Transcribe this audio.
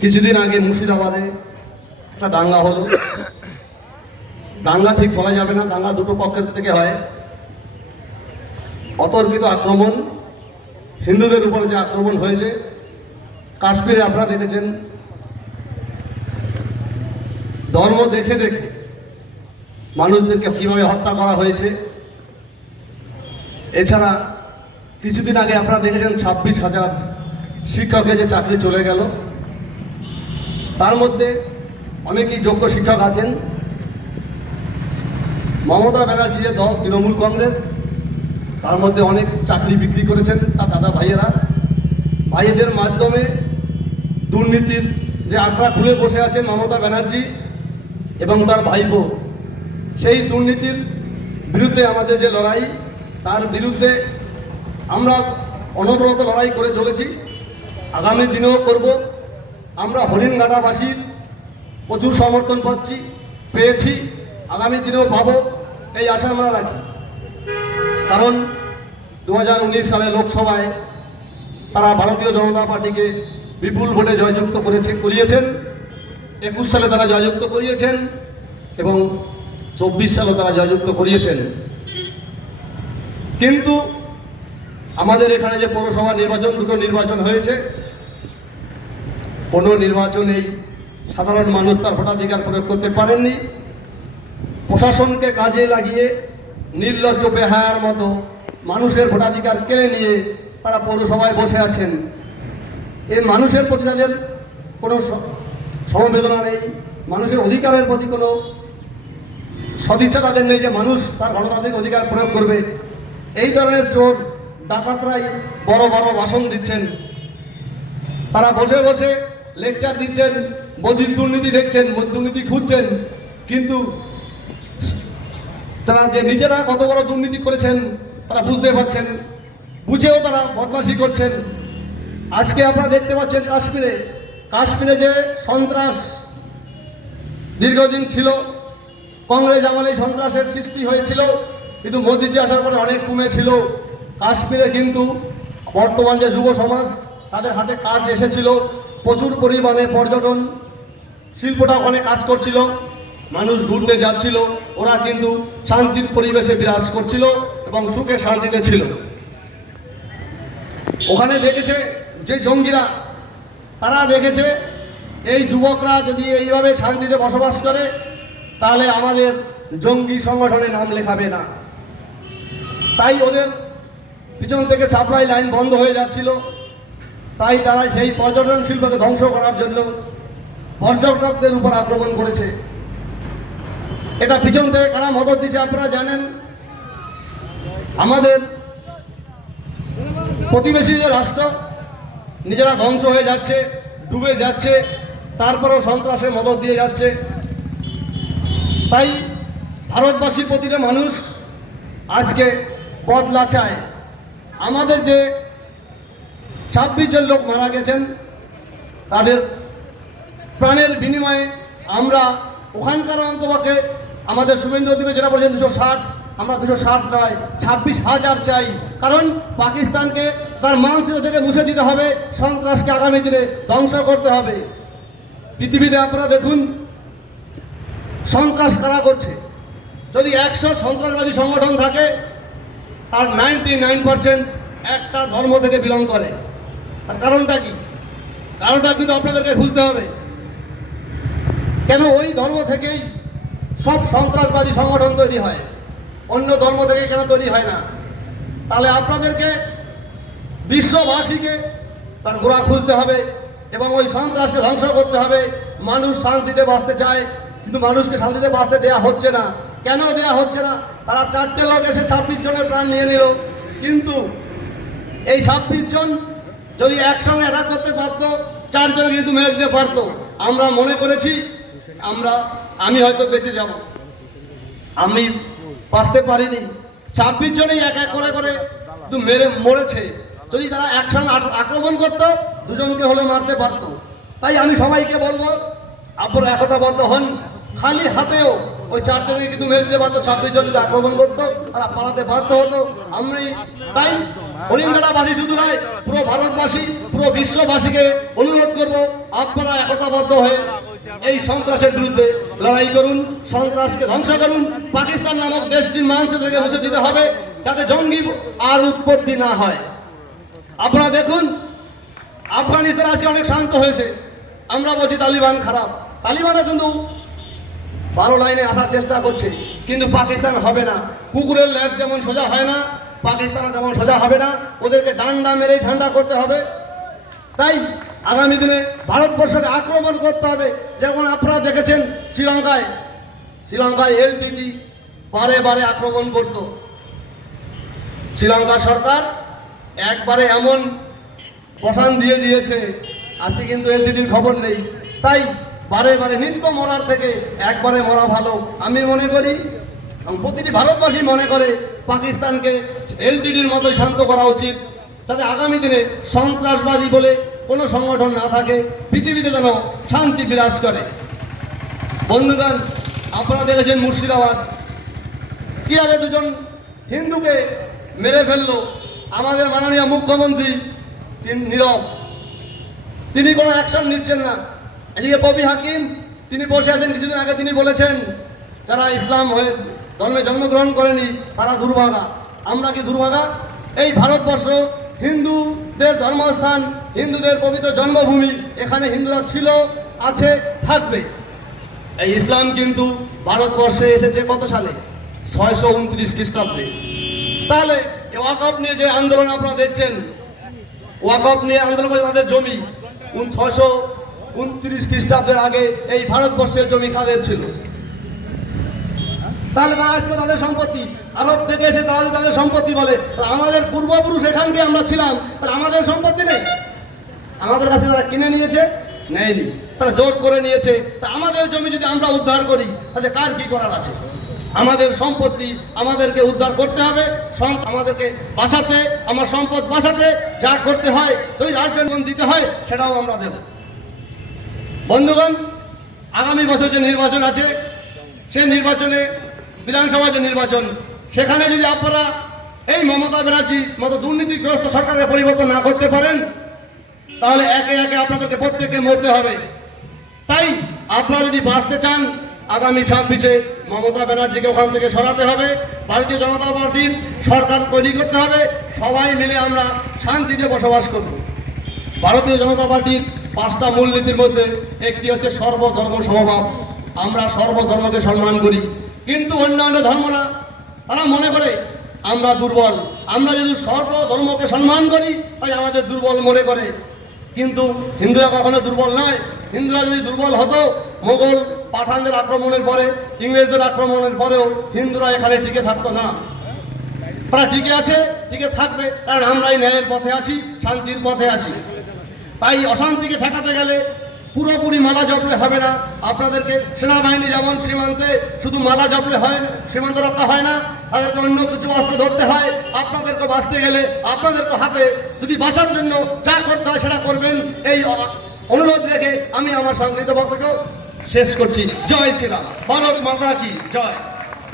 কিছুদিন আগে মুর্শিদাবাদে একটা দাঙ্গা হলো। দাঙ্গা ঠিক বলা যাবে না, দাঙ্গা দুটো পক্ষের থেকে হয়। অতর্কিত আক্রমণ, হিন্দুদের উপরে যে আক্রমণ হয়েছে কাশ্মীরে আপনারা দেখেছেন। ধর্ম দেখে দেখে মানুষদেরকে কিভাবে হত্যা করা হয়েছে। এছাড়া কিছুদিন আগে আপনারা দেখেছেন 26,000 শিক্ষকের যে চাকরি চলে গেল। তার মধ্যে অনেকেই যোগ্য শিক্ষক আছেন। মমতা ব্যানার্জির দল তৃণমূল কংগ্রেস, তার মধ্যে অনেক চাকরি বিক্রি করেছেন তার দাদা ভাইয়েদের মাধ্যমে দুর্নীতির যে আঁকড়া খুলে বসে আছেন মমতা ব্যানার্জি এবং তার ভাইপো। সেই দুর্নীতির বিরুদ্ধে আমাদের যে লড়াই, তার বিরুদ্ধে আমরা অনবরত লড়াই করে চলেছি, আগামী দিনেও করব। আমরা হরিণঘাটাবাসীর প্রচুর সমর্থন পেয়েছি, আগামী দিনেও পাবো এই আশা আমরা রাখি। কারণ 2019 সালে লোকসভায় তারা ভারতীয় জনতা পার্টিকে বিপুল ভোটে জয়যুক্ত করিয়েছেন। 21 সালে তারা জয়যুক্ত করিয়েছেন এবং 24 সালে তারা জয়যুক্ত করিয়েছেন। কিন্তু আমাদের এখানে যে পৌরসভা নির্বাচন, দুটো নির্বাচন হয়েছে, কোনো নির্বাচনেই সাধারণ মানুষ তার ভোটাধিকার প্রয়োগ করতে পারেননি। প্রশাসনকে কাজে লাগিয়ে নির্লজ্জ বেহায়ার মতো মানুষের ভোটাধিকার কেড়ে নিয়ে তারা পৌরসভায় বসে আছেন। এই মানুষের প্রতি তাদের কোনো সমবেদনা নেই, মানুষের অধিকারের প্রতি কোনো সদিচ্ছা তাদের নেই যে মানুষ তার গণতান্ত্রিক অধিকার প্রয়োগ করবে। এই ধরনের চোর ডাকাতরাই বড় বড় ভাষণ দিচ্ছেন, তারা বসে বসে লেকচার দিচ্ছেন, মোদির দুর্নীতি দেখছেন, দুর্নীতি খুঁজছেন। কিন্তু তারা যে নিজেরা কত বড় দুর্নীতি করেছেন তারা বুঝতে পারছেন, বুঝেও তারা বদমাশি করছেন। আজকে আপনারা দেখতে পাচ্ছেন কাশ্মীরে যে সন্ত্রাস দীর্ঘদিন ছিল, কংগ্রেস আমলে সন্ত্রাসের সৃষ্টি হয়েছিল, কিন্তু মোদিজি আসার পরে অনেক কমেছিল। কাশ্মীরে কিন্তু বর্তমান যে যুব সমাজ তাদের হাতে কাজ এসেছিল, প্রচুর পরিমাণে পর্যটন শিল্পটা ওখানে কাজ করছিল, মানুষ ঘুরতে যাচ্ছিল, ওরা কিন্তু শান্তির পরিবেশে বিরাজ করছিল এবং সুখে শান্তিতে ছিল। ওখানে দেখেছে যে জঙ্গিরা, তারা দেখেছে এই যুবকরা যদি এইভাবে শান্তিতে বসবাস করে তাহলে আমাদের জঙ্গি সংগঠনে নাম লেখাবে না। তাই ওদের পিছন থেকে সাপ্লাই লাইন বন্ধ হয়ে যাচ্ছিল। তাই তারা সেই পর্যটন শিল্পকে ধ্বংস করার জন্য পর্যটকদের উপর আক্রমণ করেছে। এটা পিছন থেকে কারা মদত দিচ্ছে আপনারা জানেন। আমাদের প্রতিবেশী যে রাষ্ট্র নিজেরা ধ্বংস হয়ে যাচ্ছে, ডুবে যাচ্ছে, তারপরেও সন্ত্রাসে মদত দিয়ে যাচ্ছে। তাই ভারতবাসীর প্রতিটা মানুষ আজকে বদলা চায়। আমাদের যে 26 জন লোক মারা গেছেন তাদের প্রাণের বিনিময়ে আমরা ওখানকার অন্তপক্ষে আমাদের শুভেন্দু অধিকারী যেটা বলছেন 260, আমরা 260 নয় 26,000 চাই। কারণ পাকিস্তানকে তার মানচিত্র থেকে মুছে দিতে হবে, সন্ত্রাসকে আগামী দিনে ধ্বংস করতে হবে। পৃথিবীতে আপনারা দেখুন সন্ত্রাস কারা করছে। যদি 100 সন্ত্রাসবাদী সংগঠন থাকে তার 99% একটা ধর্ম থেকে বিলং করে। তার কারণটা কি? কারণটা কিন্তু আপনাদেরকে খুঁজতে হবে। কেন ওই ধর্ম থেকেই সব সন্ত্রাসবাদী সংগঠন তৈরি হয়, অন্য ধর্ম থেকে কেন তৈরি হয় না? তাহলে আপনাদেরকে বিশ্ববাসীকে তার গোড়া খুঁজতে হবে এবং ওই সন্ত্রাসকে ধ্বংস করতে হবে। মানুষ শান্তিতে বাঁচতে চায়, কিন্তু মানুষকে শান্তিতে বাঁচতে দেওয়া হচ্ছে না। কেন দেওয়া হচ্ছে না? তারা 4টে লোক এসে 26 জনের প্রাণ নিয়ে নিল। কিন্তু এই 26 জন যদি একসঙ্গে অ্যাটাক করতে পারত, 4 জনে কিন্তু মেরে দিতে পারতো। আমরা মনে করেছি আমি হয়তো বেঁচে যাব, আমি বাঁচতে পারিনি। 26 জনেই এক এক করে কিন্তু মেরে মরেছে। যদি তারা একসঙ্গে আক্রমণ করতো, দুজনকে হলে মারতে পারত। তাই আমি সবাইকে বলবো আপনারা একতাবদ্ধ হন। খালি হাতেও ওই 4 জনকে কিন্তু মেরে দিতে পারতো। 26 জন যদি আক্রমণ করতো তারা পালাতে বাধ্য হতো। তাই হরিণঘাটাবাসী শুধু নয়, পুরো ভারতবাসী, পুরো বিশ্ববাসীকে অনুরোধ করব, আপনারা একতাবদ্ধ হয়ে এই সন্ত্রাসের বিরুদ্ধে লড়াই করুন, সন্ত্রাসকে ধ্বংস করুন। পাকিস্তান নামক দেশটির মাংস থেকে মুছে দিতে হবে, যাতে জঙ্গি আর উৎপত্তি না হয়। আপনারা দেখুন, আফগানিস্তান আজকে অনেক শান্ত হয়েছে। আমরা বলছি তালিবান খারাপ, তালিবানও কিন্তু 12 লাইনে আসার চেষ্টা করছে, কিন্তু পাকিস্তান হবে না। কুকুরের লেজ যেমন সোজা হয় না, পাকিস্তানও যেমন সোজা হবে না। ওদেরকে ডান্ডা মেরেই ঠান্ডা করতে হবে। তাই আগামী দিনে ভারতবর্ষকে আক্রমণ করতে হবে। যেমন আপনারা দেখেছেন শ্রীলঙ্কায় এলটিটি বারে বারে আক্রমণ করত। শ্রীলঙ্কা সরকার একবারে এমন বসান দিয়ে দিয়েছে, আজকে কিন্তু এলটিটির খবর নেই। তাই বারে বারে নিত্য মরার থেকে একবারে মরা ভালো আমি মনে করি। প্রতিটি ভারতবাসী মনে করে পাকিস্তানকে এলটিটির মতোই শান্ত করা উচিত, যাতে আগামী দিনে সন্ত্রাসবাদী বলে কোনো সংগঠন না থাকে, পৃথিবীতে যেন শান্তি বিরাজ করে। বন্ধুগণ, আপনারা দেখেছেন মুর্শিদাবাদ কীভাবে দুজন হিন্দুকে মেরে ফেললো। আমাদের মাননীয় মুখ্যমন্ত্রী নীরব, তিনি কোনো অ্যাকশন নিচ্ছেন না। এদিকে ববি হাকিম তিনি বসে আছেন। কিছুদিন আগে তিনি বলেছেন, যারা ইসলাম হয়ে ধর্মে জন্মগ্রহণ করেনি তারা দুর্ভাগা। আমরা কি দুর্ভাগা? এই ভারতবর্ষ হিন্দুদের ধর্মস্থান, হিন্দুদের পবিত্র জন্মভূমি। এখানে হিন্দুরা ছিল, আছে, থাকবে। এই ইসলাম কিন্তু ভারতবর্ষে এসেছে কত সালে? 629 খ্রিস্টাব্দে। তাহলে ওয়াকফ নিয়ে যে আন্দোলন আপনারা দেখছেন, ওয়াকফ নিয়ে আন্দোলন করে তাদের জমি 629 খ্রিস্টাব্দের আগে এই ভারতবর্ষের জমি কাদের ছিল? তাহলে তারা আজকে তাদের সম্পত্তি, আরব থেকে এসে তারা যদি তাদের সম্পত্তি বলে, আমাদের পূর্বপুরুষ এখানকে আমরা ছিলাম, তাহলে আমাদের সম্পত্তি নেই? আমাদের কাছে তারা কিনে নিয়েছে? নেয়নি, তারা জোর করে নিয়েছে। তা আমাদের জমি যদি আমরা উদ্ধার করি, তাহলে কার কি করার আছে? আমাদের সম্পত্তি আমাদেরকে উদ্ধার করতে হবে, আমাদেরকে বাঁচাতে, আমার সম্পদ বাঁচাতে যা করতে হয়, যদি যার জন্য দিতে হয় সেটাও আমরা দেব। বন্ধুগণ, আগামী বছর যে নির্বাচন আছে, সেই নির্বাচনে বিধানসভা যে নির্বাচন, সেখানে যদি আপনারা এই মমতা ব্যানার্জি মতো দুর্নীতিগ্রস্ত সরকারের পরিবর্তন না করতে পারেন, তাহলে একে একে আপনাদেরকে প্রত্যেককে মরতে হবে। তাই আপনারা যদি বাঁচতে চান, আগামী 26-এ মমতা ব্যানার্জিকে ওখান থেকে সরাতে হবে, ভারতীয় জনতা পার্টির সরকার তৈরি করতে হবে, সবাই মিলে আমরা শান্তিতে বসবাস করব। ভারতীয় জনতা পার্টির 5টা মূলনীতির মধ্যে একটি হচ্ছে সর্বধর্ম সমভাব। আমরা সর্বধর্মকে সম্মান করি, কিন্তু অন্যান্য ধর্মরা তারা মনে করে আমরা দুর্বল। আমরা যদি সর্বধর্মকে সম্মান করি, তাই আমাদের দুর্বল মনে করে। কিন্তু হিন্দুরা কখনো দুর্বল নয়। হিন্দুরা যদি দুর্বল হতো, মোগল পাঠানদের আক্রমণের পরে, ইংরেজদের আক্রমণের পরেও হিন্দুরা এখানে টিকে থাকতো না। তারা টিকে আছে, টিকে থাকবে, কারণ আমরাই ন্যায়ের পথে আছি, শান্তির পথে আছি। তাই অশান্তিকে ঠেকাতে গেলে পুরোপুরি মালা জপলে হবে না। আপনাদেরকে সেনাবাহিনী যেমন সীমান্তে শুধু মালা জপলে হয় না, সীমান্ত রক্ষা হয় না, তাদেরকে অন্য কিছু অস্ত্র ধরতে হয়। আপনাদেরকে বাঁচতে গেলে আপনাদেরকে হাতে যদি বাঁচার জন্য যা করতে হয় সেটা করবেন। এই অনুরোধ রেখে আমি আমার সংক্ষিপ্ত বক্তব্য শেষ করছি। জয় শ্রীরাম, ভারত মাতা কি জয়।